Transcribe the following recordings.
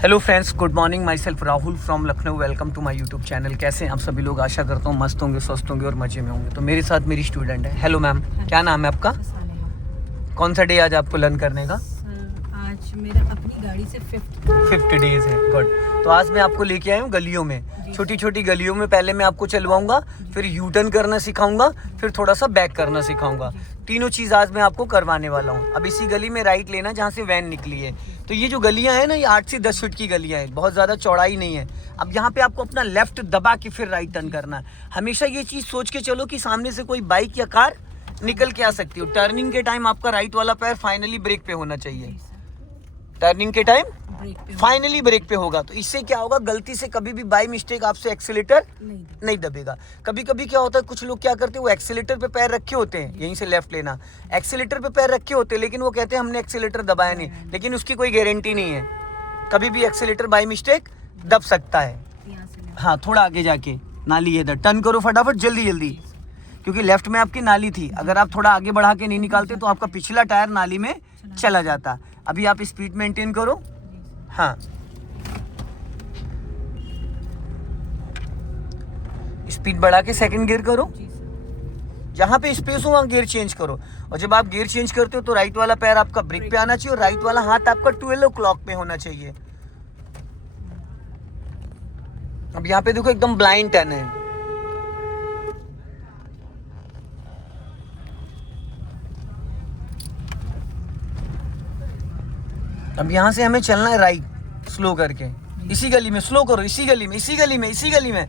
Hello friends, good morning. Myself Rahul from Lucknow. Welcome to my YouTube channel. कैसे हैं आप सभी लोग? आशा करता हूँ मस्त होंगे, स्वस्थ होंगे और मजे में होंगे। तो मेरे साथ मेरी स्टूडेंट है। हेलो मैम, क्या नाम है आपका? कौन सा डे आज आपको लर्न करने का? आज मेरा अपनी गाड़ी से 50 डेज है। गुड। तो आज मैं आपको लेके आया हूँ गलियों में, छोटी छोटी गलियों में। पहले मैं आपको चलवाऊंगा, फिर यू टर्न करना सिखाऊंगा, फिर थोड़ा सा बैक करना सिखाऊंगा। तीनों चीज़ आज मैं आपको करवाने वाला हूँ। अब इसी गली में राइट लेना जहाँ से वैन निकली है। तो ये जो गलियाँ हैं ना, ये 8 से 10 फीट की गलियाँ हैं, बहुत ज़्यादा चौड़ाई नहीं है। अब यहाँ पे आपको अपना लेफ्ट दबा के फिर राइट टर्न करना है। हमेशा ये चीज़ सोच के चलो कि सामने से कोई बाइक या कार निकल के आ सकती हो। टर्निंग के टाइम आपका राइट वाला पैर फाइनली ब्रेक पे होना चाहिए। टर्निंग के टाइम फाइनली ब्रेक पे होगा। तो इससे क्या होगा, गलती से कभी भी बाई मिस्टेक आपसे एक्सीलेटर नहीं दबेगा। कभी कभी क्या होता है, कुछ लोग क्या करते हैं, वो एक्सीलेटर पे पैर रखे होते हैं, यहीं से लेफ्ट लेना, एक्सीलेटर पे पैर रखे होते हैं, लेकिन वो कहते हैं हमने एक्सीलेटर दबाया नहीं, लेकिन उसकी कोई गारंटी नहीं है। कभी भी एक्सीलेटर बाई मिस्टेक दब सकता है। हाँ, थोड़ा आगे जाके नाली है इधर, टर्न करो फटाफट, जल्दी जल्दी, क्योंकि लेफ्ट में आपकी नाली थी। अगर आप थोड़ा आगे बढ़ा के नहीं निकालते तो आपका पिछला टायर नाली में चला जाता। अभी आप स्पीड मेंटेन करो। हाँ, स्पीड बढ़ा के सेकंड गियर करो। जहाँ पे स्पेस हो वहाँ गियर चेंज करो। और जब आप गियर चेंज करते हो तो राइट वाला पैर आपका ब्रेक पे आना चाहिए और राइट वाला हाथ आपका 12 o'clock पे होना चाहिए। अब यहाँ पे देखो, एकदम ब्लाइंड टर्न है। अब यहाँ से हमें चलना है राइट, स्लो करके। इसी गली में स्लो करो, इसी गली में, इसी गली में, इसी गली में।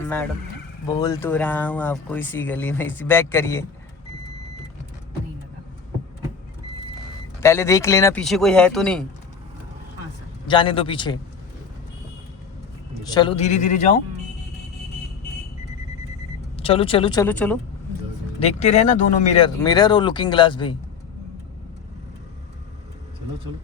मैडम बोल तो रहा हूँ आपको, इसी गली में। इसी बैक करिए, पहले देख लेना पीछे कोई है तो नहीं। हाँ सर। जाने दो पीछे, चलो धीरे धीरे जाओ। चलो चलो चलो चलो, देखते रहे ना दोनों, मिरर और लुकिंग ग्लास भी। चलो चलो,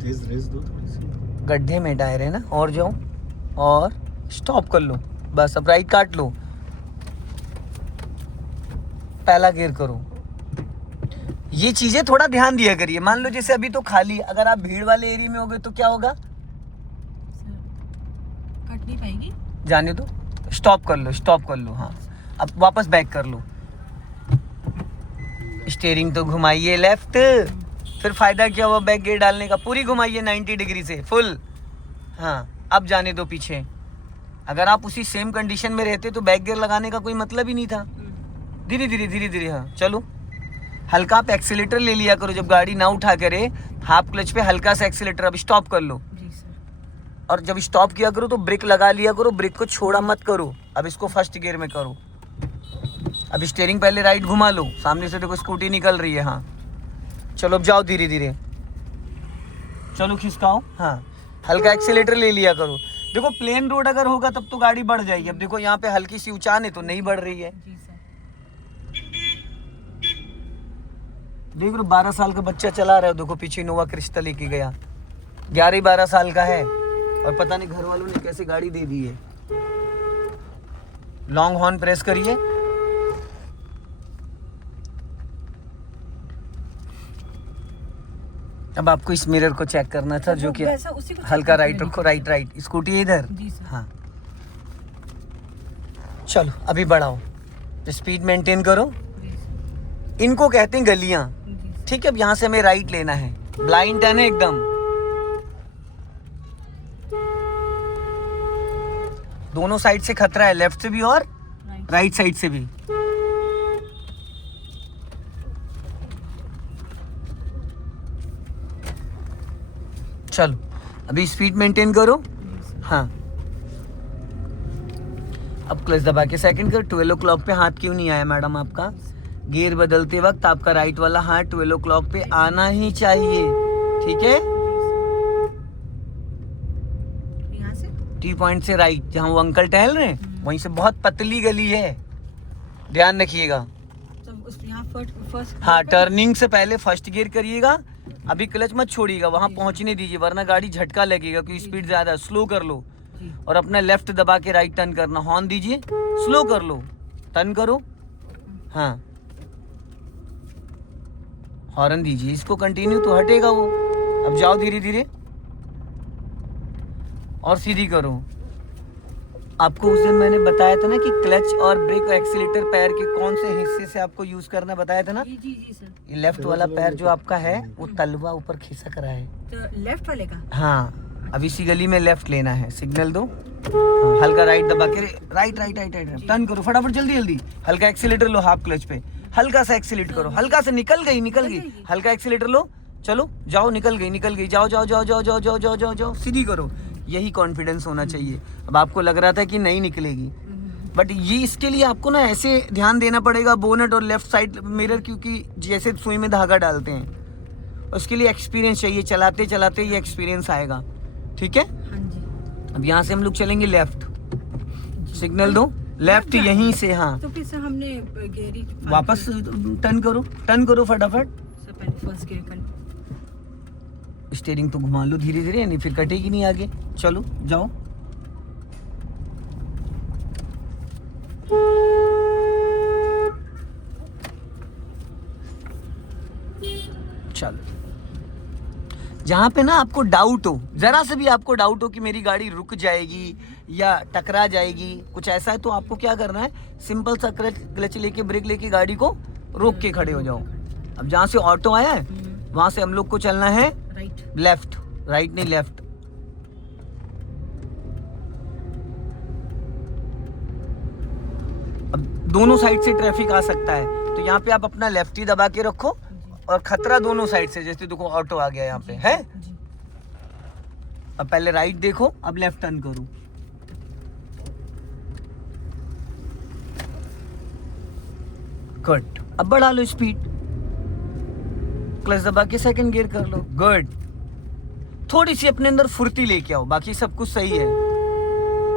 तेज रेस दो थोड़ी सी। गड्ढे में टायर है ना, और जाओ और स्टॉप कर लो। बस अब राइट काट लो, पहला गियर करो। ये चीजें थोड़ा ध्यान दिया करिए। मान लो जैसे अभी तो खाली, अगर आप भीड़ वाले एरिया में होगे तो क्या होगा, कट नहीं पाएगी। जाने दो, स्टॉप कर लो, स्टॉप कर लो। हाँ, अब वापस बैक कर लो। स्टीयरिंग तो घुमाइए लेफ्ट, फिर फायदा क्या हुआ बैक गियर डालने का, पूरी घुमाइए 90 डिग्री से फुल। हाँ, अब जाने दो पीछे। अगर आप उसी सेम कंडीशन में रहते तो बैक गियर लगाने का कोई मतलब ही नहीं था। धीरे धीरे धीरे धीरे, हाँ चलो। हल्का आप एक्सीलेटर ले लिया करो जब गाड़ी ना उठा करे, हाफ क्लच पे हल्का सा एक्सीलेटर। अब स्टॉप कर लो, जी सर। और जब स्टॉप किया करो तो ब्रेक लगा लिया करो, ब्रेक को छोड़ा मत करो। अब इसको फर्स्ट गियर में करो। अब स्टीयरिंग पहले राइट घुमा लो, सामने से देखो स्कूटी निकल रही है। हाँ चलो, अब जाओ धीरे धीरे, चलो खिसकाओ। हाँ, हल्का एक्सीलेटर ले लिया करो। देखो प्लेन रोड अगर होगा तब तो गाड़ी बढ़ जाएगी। अब देखो यहाँ पे हल्की सी ऊंचान है तो नहीं बढ़ रही है। जी सर। देख लो 12 साल का बच्चा चला रहा है, देखो पीछे नोवा क्रिस्टा लेके गया, 11-12 साल का है, और पता नहीं घर वालों ने कैसे गाड़ी दे दी है। लॉन्ग हॉर्न प्रेस करिए। अब आपको इस मिरर को चेक करना था, जो कि हल्का राइट रखो, राइट राइट, स्कूटी इधर। हाँ चलो, अभी बढ़ाओ, स्पीड मेंटेन करो। इनको कहते हैं गलियां, ठीक है। अब यहाँ से हमें राइट लेना है, ब्लाइंड टर्न है एकदम। दोनों साइड से खतरा है, लेफ्ट से भी और राइट साइड से भी। चलो, अभी स्पीड मेंटेन करो। हाँ, अब क्लच दबा के सेकंड कर। 12 o'clock पे हाथ क्यों नहीं आया मैडम आपका? गियर बदलते वक्त आपका राइट वाला हाथ 12 o'clock पे आना ही चाहिए, ठीक है। यहाँ से टी पॉइंट से राइट, जहाँ वो अंकल टहल रहे हैं वहीं से, बहुत पतली गली है, ध्यान रखिएगा। तो उस यहाँ फर्स्ट हाँ, टर्निंग से पहले फर्स्ट गियर करिएगा। अभी क्लच मत छोड़िएगा, वहाँ पहुँचने दीजिए, वरना गाड़ी झटका लगेगा, क्योंकि स्पीड ज़्यादा है। स्लो कर लो और अपना लेफ्ट दबा के राइट टर्न करना। हॉर्न दीजिए, स्लो कर लो, टर्न करो। हाँ, हॉर्न दीजिए, इसको कंटिन्यू तो हटेगा वो। अब जाओ धीरे धीरे और सीधी करो। आपको उस दिन मैंने बताया था ना कि क्लच और ब्रेक और एक्सीलेटर पैर के कौन से हिस्से से आपको यूज करना बताया था ना। जी जी जी सर। ये लेफ्ट वाला पैर जो आपका है वो तलवा ऊपर खिसक रहा है। तो लेफ्ट वाले का? हाँ, अब इसी गली में लेफ्ट लेना है, सिग्नल दो। हाँ, हल्का राइट दबा के right right right right turn करो फटाफट, जल्दी जल्दी। हल्का एक्सीलेटर लो हाफ क्लच पे, हल्का सा एक्सीलेट करो, हल्का सा। निकल गई। हल्का एक्सीलेटर लो, चलो जाओ, निकल गई। जाओ जाओ जाओ जाओ जाओ जाओ जाओ जाओ जाओ, सीधी करो। यही कॉन्फिडेंस होना चाहिए। अब आपको लग रहा था कि नहीं निकलेगी, बट ये इसके लिए आपको ना ऐसे ध्यान देना पड़ेगा बोनट और लेफ्ट साइड मिरर, क्योंकि जैसे सुई में धागा डालते हैं, उसके लिए एक्सपीरियंस चाहिए। चलाते चलाते ये एक्सपीरियंस आएगा, ठीक है। हाँ जी। अब यहाँ से हम लोग चलेंगे लेफ्ट, सिग्नल दो लेफ्ट यहीं से। हाँ, तो फिर सर हमने गेरी वापस टर्न करो फटाफट। सर पहले फर्स्ट गियर कर। स्टीयरिंग तो घुमा लो धीरे धीरे, नहीं फिर कटेगी नहीं आगे। चलो जाओ। चलो, जहाँ पे ना आपको डाउट हो, जरा से भी आपको डाउट हो कि मेरी गाड़ी रुक जाएगी या टकरा जाएगी, कुछ ऐसा है, तो आपको क्या करना है, सिंपल सा क्लच लेके ब्रेक लेके गाड़ी को रोक के खड़े हो जाओ। अब जहाँ से ऑटो आया है वहां से हम लोग को चलना है राइट। लेफ्ट, राइट नहीं लेफ्ट। अब दोनों साइड से ट्रैफिक आ सकता है, तो यहाँ पे आप अपना लेफ्ट ही दबा के रखो और खतरा दोनों साइड से। जैसे देखो ऑटो आ गया यहाँ पे है। जी। अब पहले राइट देखो, अब लेफ्ट टर्न करो। गुड, अब बढ़ा लो स्पीड, क्लच दबा के सेकंड गियर कर लो। गुड, थोड़ी सी अपने अंदर फुर्ती लेके आओ, बाकी सब कुछ सही है।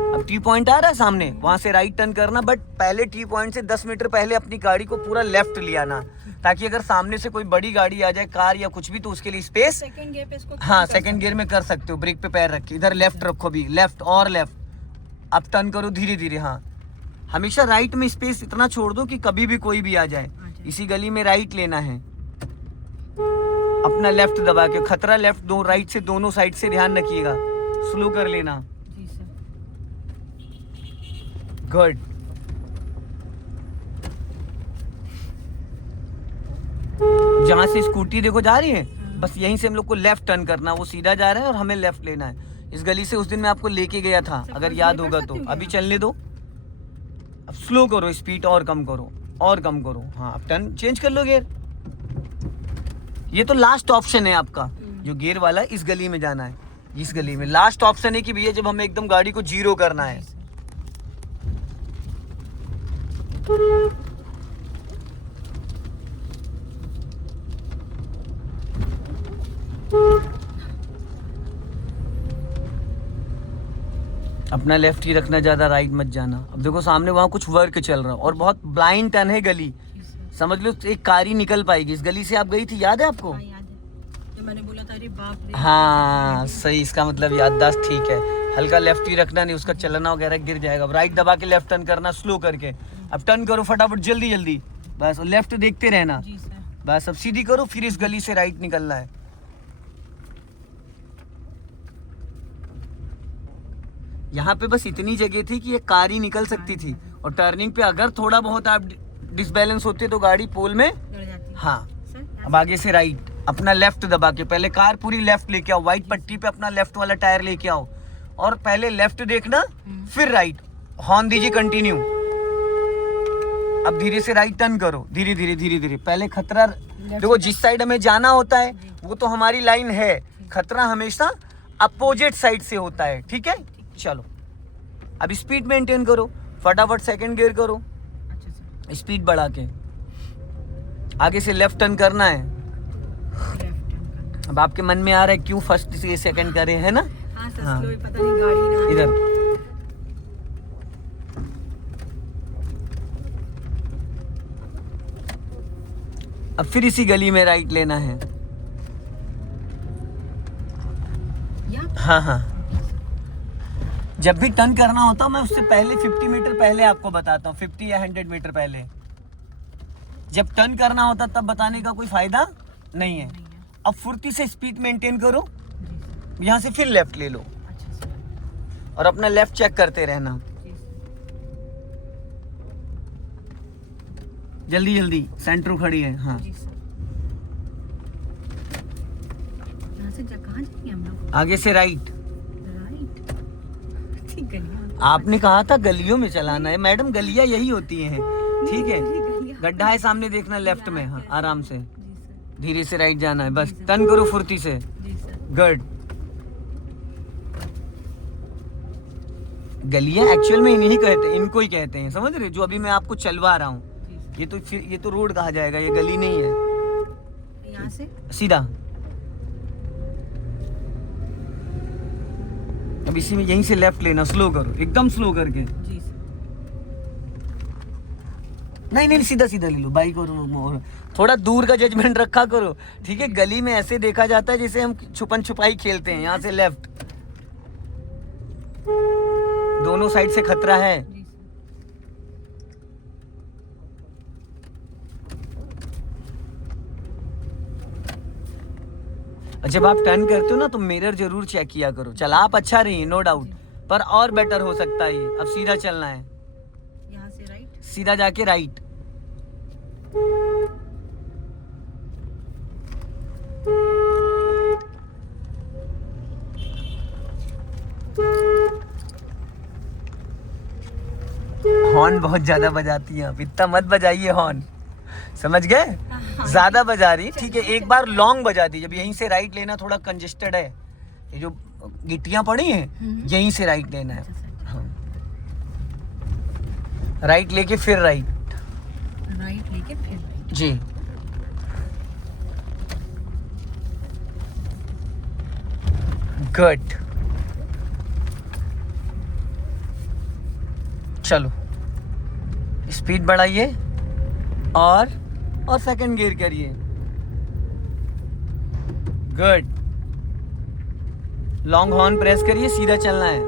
अब टी पॉइंट आ रहा है सामने, वहां से राइट टर्न करना, बट पहले टी पॉइंट से 10 मीटर पहले अपनी गाड़ी को पूरा लेफ्ट ले आना, ताकि अगर सामने से कोई बड़ी गाड़ी आ जाए, कार या कुछ भी, तो उसके लिए स्पेस। सेकंड गियर पे इसको हाँ, सेकंड गियर में कर सकते हो, ब्रेक पे पैर रख के। इधर लेफ्ट रखो भी, लेफ्ट और लेफ्ट। अब टर्न करो धीरे धीरे। हाँ, हमेशा राइट में स्पेस इतना छोड़ दो कि कभी भी कोई भी आ जाए। इसी गली में राइट लेना है, अपना लेफ्ट दबा के। खतरा लेफ्ट, दो राइट से, दोनों साइड से ध्यान रखिएगा, स्लो कर लेना। जी सर। गुड, जहां से स्कूटी देखो जा रही है, बस यहीं से हम लोग को लेफ्ट टर्न करना। वो सीधा जा रहा है और हमें लेफ्ट लेना है। इस गली से उस दिन मैं आपको लेके गया था, अगर याद होगा तो। अभी चलने दो, अब स्लो करो, स्पीड और कम करो और कम करो। हाँ, अब टर्न चेंज कर लो गियर। ये तो लास्ट ऑप्शन है आपका, जो गियर वाला, इस गली में जाना है। इस गली में लास्ट ऑप्शन है कि भैया जब हमें एकदम गाड़ी को जीरो करना है। अपना लेफ्ट ही रखना, ज्यादा राइट मत जाना। अब देखो सामने वहां कुछ वर्क चल रहा है और बहुत ब्लाइंड टर्न है गली, समझ लो एक कार ही निकल पाएगी। इस गली से आप गई थी, याद है आपको? हाँ याद है, तो मैंने बोला था अरे बाप रे। हाँ सही, इसका मतलब याददाश्त ठीक है। हल्का लेफ्ट ही रखना, नहीं उसका चलना वगैरह गिर जाएगा। अब राइट दबा के लेफ्ट टर्न करना, स्लो करके। अब टर्न करो फटाफट, जल्दी जल्दी, बस लेफ्ट देखते रहना। जी सर। बस अब सीधी करो, फिर इस गली से राइट निकलना है। यहाँ पे बस इतनी जगह थी कि एक कार ही निकल सकती थी, और टर्निंग पे अगर थोड़ा बहुत आप डिसबैलेंस होते तो गाड़ी पोल में। लड़ जाती है। हाँ, सर अब आगे से राइट, अपना लेफ्ट दबा के। पहले कार पूरी लेफ्ट लेके आओ, व्हाइट पट्टी पे अपना लेफ्ट वाला टायर लेके आओ, और पहले लेफ्ट देखना फिर राइट। हॉर्न दीजिए कंटिन्यू। अब धीरे से राइट टर्न करो, धीरे धीरे धीरे धीरे। पहले खतरा देखो, जिस साइड हमें जाना होता है वो तो हमारी लाइन है, खतरा हमेशा अपोजिट साइड से होता है, ठीक है। चलो अब स्पीड मेंटेन करो, फटाफट सेकंड गियर करो, अच्छा सर। स्पीड बढ़ा के। आगे से लेफ्ट टर्न करना है। लेफ्ट टर्न करना। अब आपके मन में आ रहा है क्यों फर्स्ट से सेकंड करे, है ना? हाँ सर, हाँ। स्लो ही, पता नहीं गाड़ी ना। इधर अब फिर इसी गली में राइट लेना है। या हाँ हाँ, जब भी टर्न करना होता मैं उससे पहले 50 मीटर पहले आपको बताता हूँ, 50 या 100 मीटर पहले। जब टर्न करना होता तब बताने का कोई फायदा नहीं है। नहीं है। अब फुर्ती से स्पीड मेंटेन करो, जी सर। यहाँ से फिर लेफ्ट ले लो अच्छा सर। और अपना लेफ्ट चेक करते रहना। जी सर। जल्दी जल्दी, सेंट्रो खड़ी है। हाँ, जी सर। यहाँ से कहाँ जाएंगे हम लोग? आगे से राइट। राइट। ठीक गलियाँ। आपने कहा था गलियों में चलाना है मैडम, गलियां यही होती हैं, ठीक है। गलियाँ। गड्ढा है सामने, देखना लेफ्ट में। हाँ, आराम से जी सर। धीरे से राइट जाना है, बस टर्न करो फुर्ती से। जी सर। गुड। गलियां एक्चुअल में इन्हीं कहते हैं, इनको ही कहते हैं, समझ रहे, जो अभी मैं आपको चलवा रहा हूँ। जी सर। ये तो रोड कहा जाएगा, ये गली नहीं है। यहाँ से सीधा अब इसी में यहीं से लेफ्ट लेना, स्लो करो, एकदम स्लो करके। जी सर। नहीं नहीं, सीधा सीधा ले लो बाइक, और थोड़ा दूर का जजमेंट रखा करो, ठीक है। गली में ऐसे देखा जाता है जैसे हम छुपन छुपाई खेलते हैं। यहाँ से लेफ्ट, दोनों साइड से खतरा है। जी सर। जब आप टर्न करते हो ना, तो मिरर जरूर चेक किया करो। चला आप अच्छा रही है, नो डाउट, पर और बेटर हो सकता है ये। अब सीधा चलना है, यहाँ से राइट। सीधा जाके राइट। हॉर्न बहुत ज्यादा बजाती है आप, इतना मत बजाइए हॉर्न, समझ गए। ज्यादा बजा रही, ठीक है। एक बार लॉन्ग बजा दी। जब यहीं से राइट लेना, थोड़ा कंजेस्टेड है, ये जो गिट्टियां पड़ी हैं, यहीं से राइट लेना है। अच्छा सर। हाँ, राइट लेके फिर राइट। राइट लेके फिर राइट। जी, गुड। चलो, स्पीड बढ़ाइए और सेकंड गियर करिए। गुड। लॉन्ग हॉर्न प्रेस करिए, सीधा चलना है।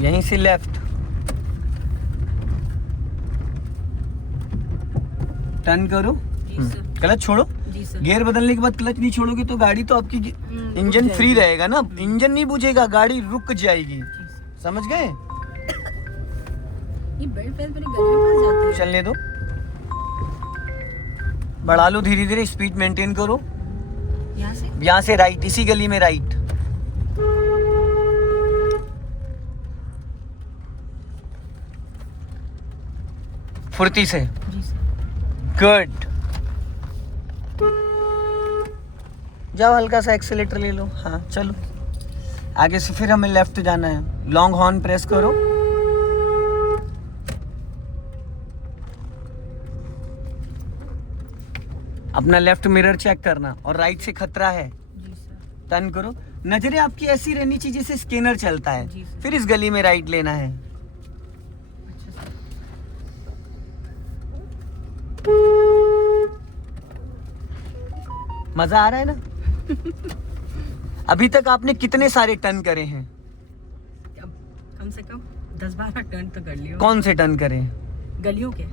यहीं से लेफ्ट, टर्न करो। जी सर। क्लच छोड़ो। जी सर। गियर बदलने के बाद क्लच नहीं छोड़ोगे तो गाड़ी तो आपकी इंजन फ्री रहेगा ना, इंजन नहीं बुझेगा, गाड़ी रुक जाएगी, जी सर। समझ गए। ये बेल्ट पहन मेरे गले में फंस जाते हैं। चलने दो, बढ़ा लो धीरे धीरे, स्पीड मेंटेन करो। यहाँ से राइट, इसी गली में राइट। फुर्ती से। जी सर। गुड। जाओ, हल्का सा एक्सीलेटर ले लो। हाँ, चलो आगे से फिर हमें लेफ्ट जाना है। लॉन्ग हॉर्न प्रेस करो। अपना लेफ्ट मिरर चेक करना, और राइट से खतरा है, जी सर। टर्न करो। नजरें आपकी ऐसी रहनी चाहिए जैसे स्कैनर चलता है। जी सर। फिर इस गली में राइट लेना है। अच्छा सर। मजा आ रहा है ना। अभी तक आपने कितने सारे टर्न करे हैं? अब कम से कम 10-12 टर्न तो कर लियो। कौन से टर्न करे? गलियों के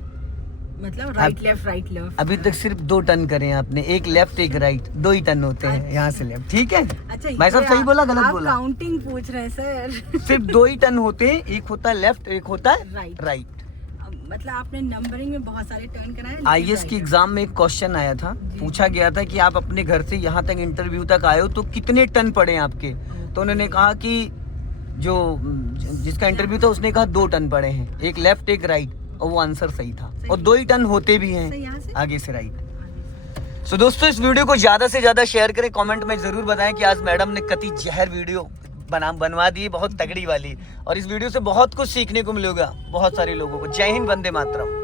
मतलब राइट लेफ्ट। अभी तक सिर्फ 2 टर्न करे हैं आपने, एक लेफ्ट एक राइट, 2 ही टर्न होते हैं यहाँ से लेफ्ट, ठीक है। अच्छा, भाई साहब सही बोला गलत बोला? काउंटिंग पूछ रहे हैं सर। सिर्फ 2 ही टर्न होते हैं, एक होता है लेफ्ट, एक होता है राइट। राइट। मतलब आपने नंबरिंग में बहुत सारे टर्न कराए। आईएएस की एग्जाम में एक क्वेश्चन आया था, पूछा गया था कि आप अपने घर से यहाँ तक इंटरव्यू तक आए हो तो कितने टर्न पड़े आपके? तो उन्होंने कहा कि जिसका इंटरव्यू था उसने कहा 2 टर्न पड़े हैं, एक लेफ्ट एक राइट, और वो आंसर सही था। और 2 ही टर्न होते भी हैं आगे से राइट। सो दोस्तों, इस वीडियो को ज्यादा से ज्यादा शेयर करें, कमेंट में जरूर बताएं कि आज मैडम ने कति जहर वीडियो बनवा दी, बहुत तगड़ी वाली, और इस वीडियो से बहुत कुछ सीखने को मिलेगा बहुत सारे लोगों को। जय हिंद, वंदे मातरम।